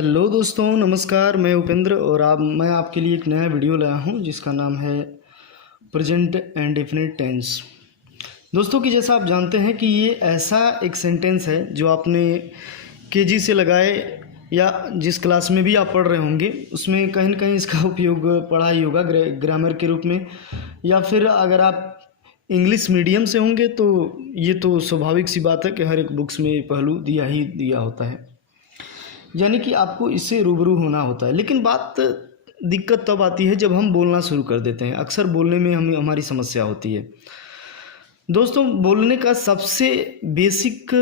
Hello दोस्तों, नमस्कार। मैं उपेंद्र और मैं आपके लिए एक नया वीडियो लाया हूं जिसका नाम है प्रेजेंट एंड डेफिनेट टेंस। दोस्तों कि जैसा आप जानते हैं कि ये ऐसा एक सेंटेंस है जो आपने केजी से लगाए या जिस क्लास में भी आप पढ़ रहे होंगे उसमें कहीं न कहीं इसका उपयोग पढ़ा ही होगा ग्रामर के रूप में, या फिर अगर आप इंग्लिश मीडियम से होंगे तो ये तो स्वाभाविक सी बात है कि हर एक बुक्स में ये पहलू दिया ही दिया होता है, यानी कि आपको इससे रूबरू होना होता है। लेकिन दिक्कत तब आती है जब हम बोलना शुरू कर देते हैं। अक्सर बोलने में हमारी समस्या होती है। दोस्तों, बोलने का सबसे बेसिक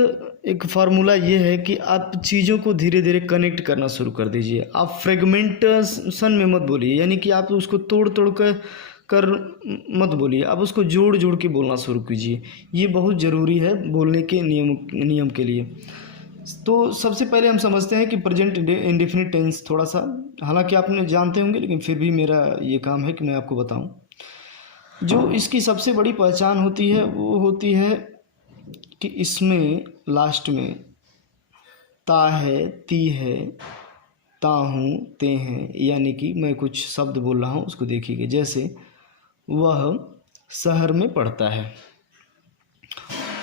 एक फार्मूला ये है कि आप चीज़ों को धीरे धीरे कनेक्ट करना शुरू कर दीजिए। आप फ्रेगमेंटेशन में मत बोलिए, यानी कि आप उसको तोड़ तोड़ कर मत बोलिए, आप उसको जोड़ जोड़ के बोलना शुरू कीजिए। ये बहुत ज़रूरी है बोलने के नियम के लिए। तो सबसे पहले हम समझते हैं कि प्रेजेंट इंडेफिनिट टेंस थोड़ा सा, हालांकि आपने जानते होंगे लेकिन फिर भी मेरा ये काम है कि मैं आपको बताऊं। जो इसकी सबसे बड़ी पहचान होती है वो होती है कि इसमें लास्ट में ता है, ती है, ता हूँ, ते हैं, यानी कि मैं कुछ शब्द बोल रहा हूँ उसको देखिएगा। जैसे वह शहर में पढ़ता है,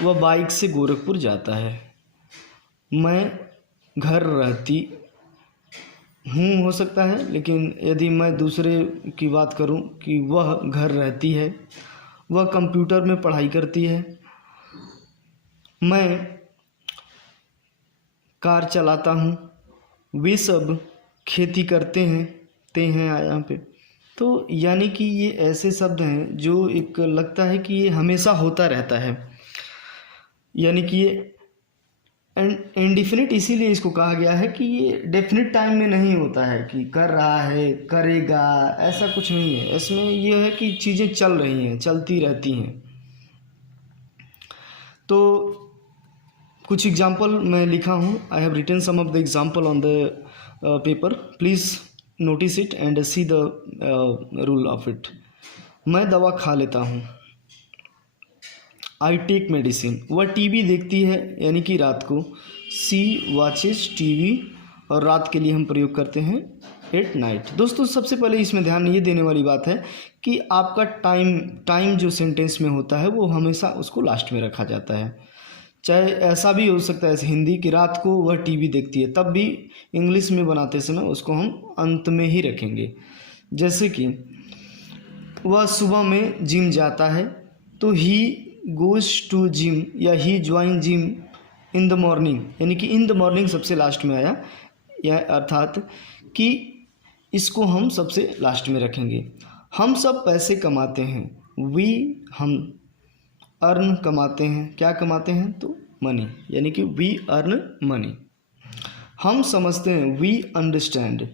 वह बाइक से गोरखपुर जाता है, मैं घर रहती हूँ हो सकता है, लेकिन यदि मैं दूसरे की बात करूँ कि वह घर रहती है, वह कंप्यूटर में पढ़ाई करती है, मैं कार चलाता हूँ, वे सब खेती करते हैं, ते हैं यहाँ पे। तो यानी कि ये ऐसे शब्द हैं जो एक लगता है कि ये हमेशा होता रहता है, यानी कि ये इंडिफिनिट इसीलिए इसको कहा गया है कि ये डेफिनिट टाइम में नहीं होता है कि कर रहा है, करेगा, ऐसा कुछ नहीं है। इसमें ये है कि चीज़ें चल रही हैं, चलती रहती हैं। तो कुछ एग्जाम्पल मैं लिखा हूँ। I have written some of the example on the paper, please notice it and see the rule of it. मैं दवा खा लेता हूँ, आई टेक मेडिसिन। वह टीवी देखती है, यानी कि रात को, सी वॉचेस टीवी, और रात के लिए हम प्रयोग करते हैं एट नाइट। दोस्तों, सबसे पहले इसमें ध्यान ये देने वाली बात है कि आपका टाइम जो सेंटेंस में होता है वो हमेशा उसको लास्ट में रखा जाता है। चाहे ऐसा भी हो सकता है जैसे हिंदी की रात को वह टीवी देखती है, तब भी इंग्लिश में बनाते समय उसको हम अंत में ही रखेंगे। जैसे कि वह सुबह में जिम जाता है, तो ही गोज़ टू जिम या he join gym in the morning, यानी कि इन द मॉर्निंग सबसे लास्ट में आया, या अर्थात कि इसको हम सबसे लास्ट में रखेंगे। हम सब पैसे कमाते हैं, हम अर्न कमाते हैं, क्या कमाते हैं तो मनी, यानी कि वी अर्न मनी। हम समझते हैं, वी अंडरस्टैंड।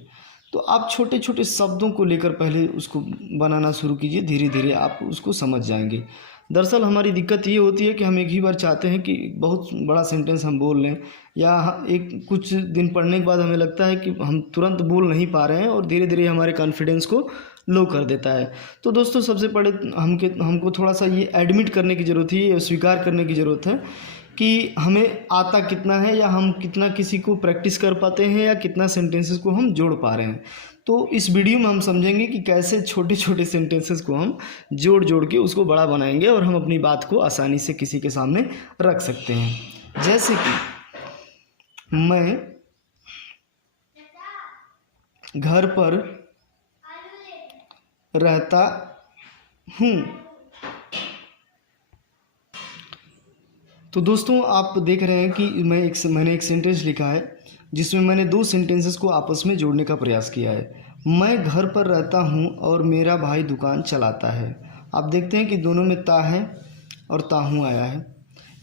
तो आप छोटे छोटे शब्दों को लेकर पहले उसको बनाना शुरू कीजिए, धीरे धीरे आप उसको समझ जाएंगे। दरअसल हमारी दिक्कत ये होती है कि हम एक ही बार चाहते हैं कि बहुत बड़ा सेंटेंस हम बोल लें, या एक कुछ दिन पढ़ने के बाद हमें लगता है कि हम तुरंत बोल नहीं पा रहे हैं और धीरे धीरे हमारे कॉन्फिडेंस को लो कर देता है। तो दोस्तों, सबसे पहले हमको थोड़ा सा ये एडमिट करने की ज़रूरत है, स्वीकार करने की ज़रूरत है कि हमें आता कितना है, या हम कितना किसी को प्रैक्टिस कर पाते हैं, या कितना सेंटेंसेस को हम जोड़ पा रहे हैं। तो इस वीडियो में हम समझेंगे कि कैसे छोटे छोटे सेंटेंसेस को हम जोड़ जोड़ के उसको बड़ा बनाएंगे और हम अपनी बात को आसानी से किसी के सामने रख सकते हैं। जैसे कि मैं घर पर रहता हूँ। तो दोस्तों, आप देख रहे हैं कि मैंने एक सेंटेंस लिखा है जिसमें मैंने दो सेंटेंसेस को आपस में जोड़ने का प्रयास किया है। मैं घर पर रहता हूँ और मेरा भाई दुकान चलाता है। आप देखते हैं कि दोनों में ता है और ताहू आया है,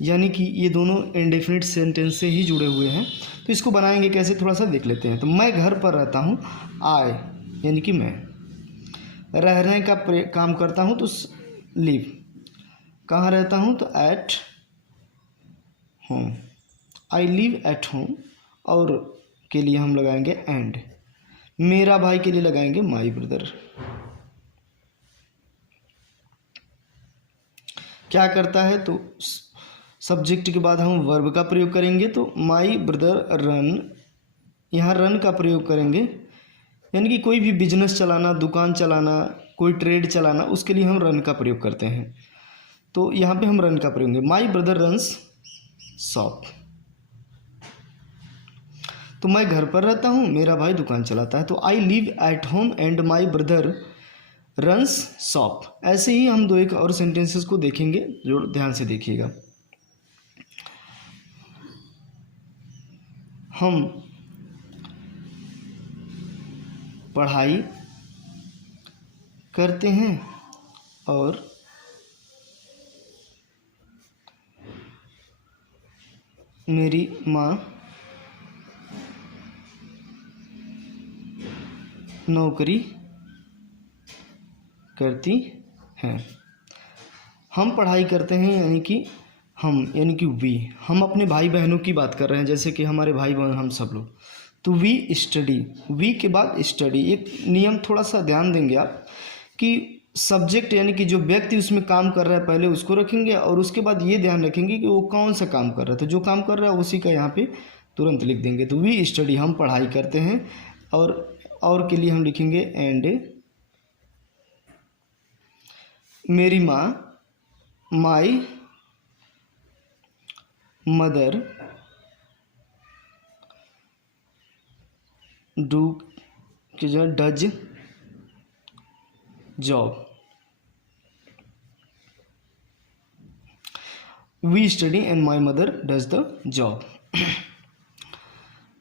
यानी कि ये दोनों इंडेफिनिट सेंटेंस से ही जुड़े हुए हैं। तो इसको बनाएंगे कैसे, थोड़ा सा देख लेते हैं। तो मैं घर पर रहता हूँ, आई यानी कि मैं, रहने का काम करता हूँ तो लिव, कहाँ रहता हूँ तो at home, I live at home, और के लिए हम लगाएंगे एंड, मेरा भाई के लिए लगाएंगे माई ब्रदर। क्या करता है तो सब्जेक्ट के बाद हम वर्ब का प्रयोग करेंगे, तो माई ब्रदर रन यहाँ रन का प्रयोग करेंगे, यानी कि कोई भी बिजनेस चलाना, दुकान चलाना, कोई ट्रेड चलाना, उसके लिए हम रन का प्रयोग करते हैं। तो यहाँ पे हम रन का प्रयोग करेंगे। माई ब्रदर रन्स शॉप, तो मैं घर पर रहता हूँ, मेरा भाई दुकान चलाता है। तो I live at home and my brother runs shop. ऐसे ही हम 2 एक और सेंटेंसेस को देखेंगे, जो ध्यान से देखिएगा। हम पढ़ाई करते हैं और मेरी माँ नौकरी करती हैं। हम पढ़ाई करते हैं यानी कि हम अपने भाई बहनों की बात कर रहे हैं, जैसे कि हमारे भाई बहन हम सब लोग। तो वी स्टडी, वी के बाद स्टडी। एक नियम थोड़ा सा ध्यान देंगे आप कि सब्जेक्ट यानी कि जो व्यक्ति उसमें काम कर रहा है पहले उसको रखेंगे, और उसके बाद ये ध्यान रखेंगे कि वो कौन सा काम कर रहा है। तो जो काम कर रहा है उसी का यहाँ पे तुरंत लिख देंगे। तो वी स्टडी, हम पढ़ाई करते हैं, और के लिए हम लिखेंगे एंड मेरी माँ, my mother does job. We study and my mother does the job.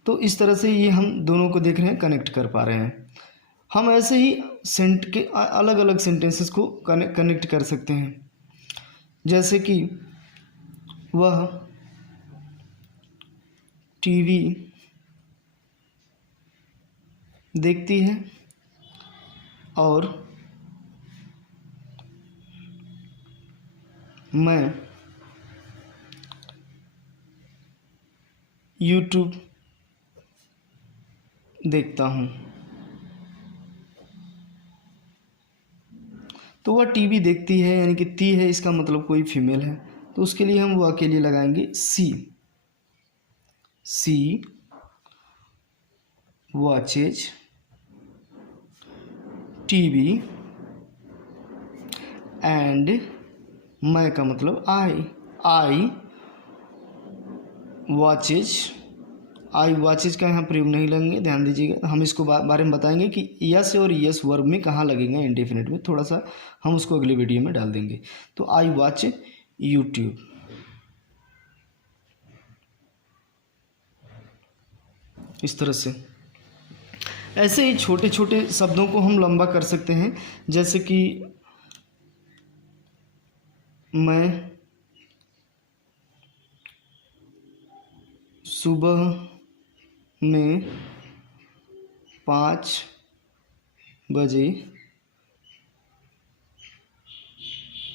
तो इस तरह से ये हम दोनों को देख रहे हैं, कनेक्ट कर पा रहे हैं। हम ऐसे ही अलग अलग सेंटेंसेस को कनेक्ट कर सकते हैं, जैसे कि वह टीवी देखती है और मैं यूट्यूब देखता हूँ। तो वह टीवी देखती है, यानी कि ती है, इसका मतलब कोई फीमेल है, तो उसके लिए हम वह के लिए लगाएंगे सी वॉचेज टीवी एंड मैं का मतलब आई वॉचेज का यहाँ प्रयोग नहीं लगेंगे, ध्यान दीजिएगा। हम इसको बारे में बताएंगे कि यस और यस वर्ब में कहाँ लगेंगे इंडेफिनिट में, थोड़ा सा हम उसको अगले वीडियो में डाल देंगे। तो आई वॉच यूट्यूब। इस तरह से ऐसे ही छोटे छोटे शब्दों को हम लंबा कर सकते हैं, जैसे कि मैं सुबह में 5 बजे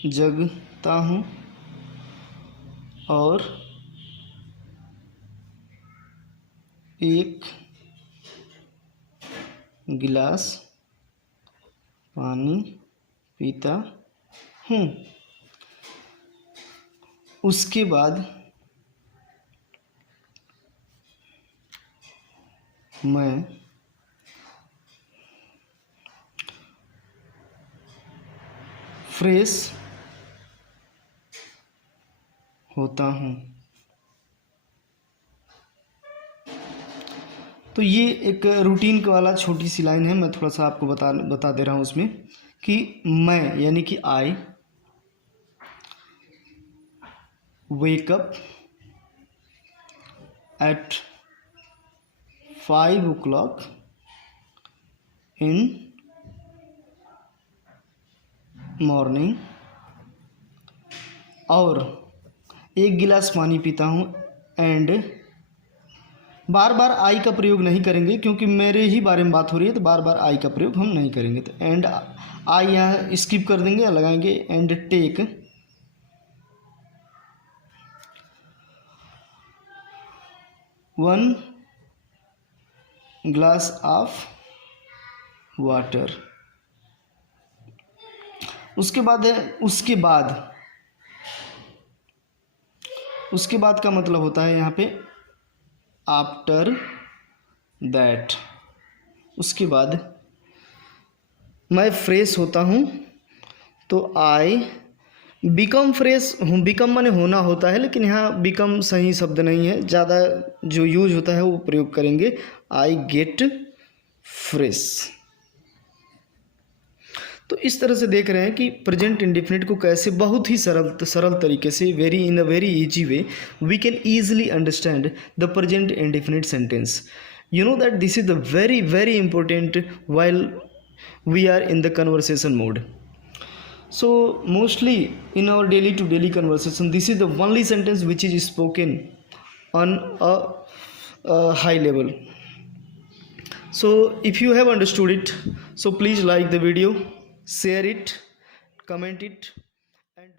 जगता हूँ और 1 गिलास पानी पीता हूँ। उसके बाद मैं फ्रेश होता हूँ। तो ये एक रूटीन वाला छोटी सी लाइन है, मैं थोड़ा सा आपको बता दे रहा हूँ उसमें कि मैं यानी कि I wake up at 5 o'clock in morning और 1 गिलास पानी पीता हूँ। एंड बार बार आई का प्रयोग नहीं करेंगे, क्योंकि मेरे ही बारे में बात हो रही है, तो बार बार आई का प्रयोग हम नहीं करेंगे। तो एंड आई यहाँ स्किप कर देंगे, लगाएंगे and take 1 glass of water. उसके बाद का मतलब होता है यहाँ पे आफ्टर दैट। उसके बाद मैं फ्रेश होता हूँ तो आई बिकम फ्रेश हूँ। बिकम माने होना होता है, लेकिन यहाँ बिकम सही शब्द नहीं है, ज़्यादा जो यूज होता है वो प्रयोग करेंगे। I get fresh. तो इस तरह से देख रहे हैं कि प्रेजेंट इंडेफिनिट को कैसे बहुत ही सरल तरीके से in a very easy way we can easily understand the present indefinite sentence. You know that this is the very important while we are in the conversation mode. So mostly in our daily to daily conversation, this is the only sentence which is spoken on a high level. So if you have understood it, so please like the video, share it, comment it, and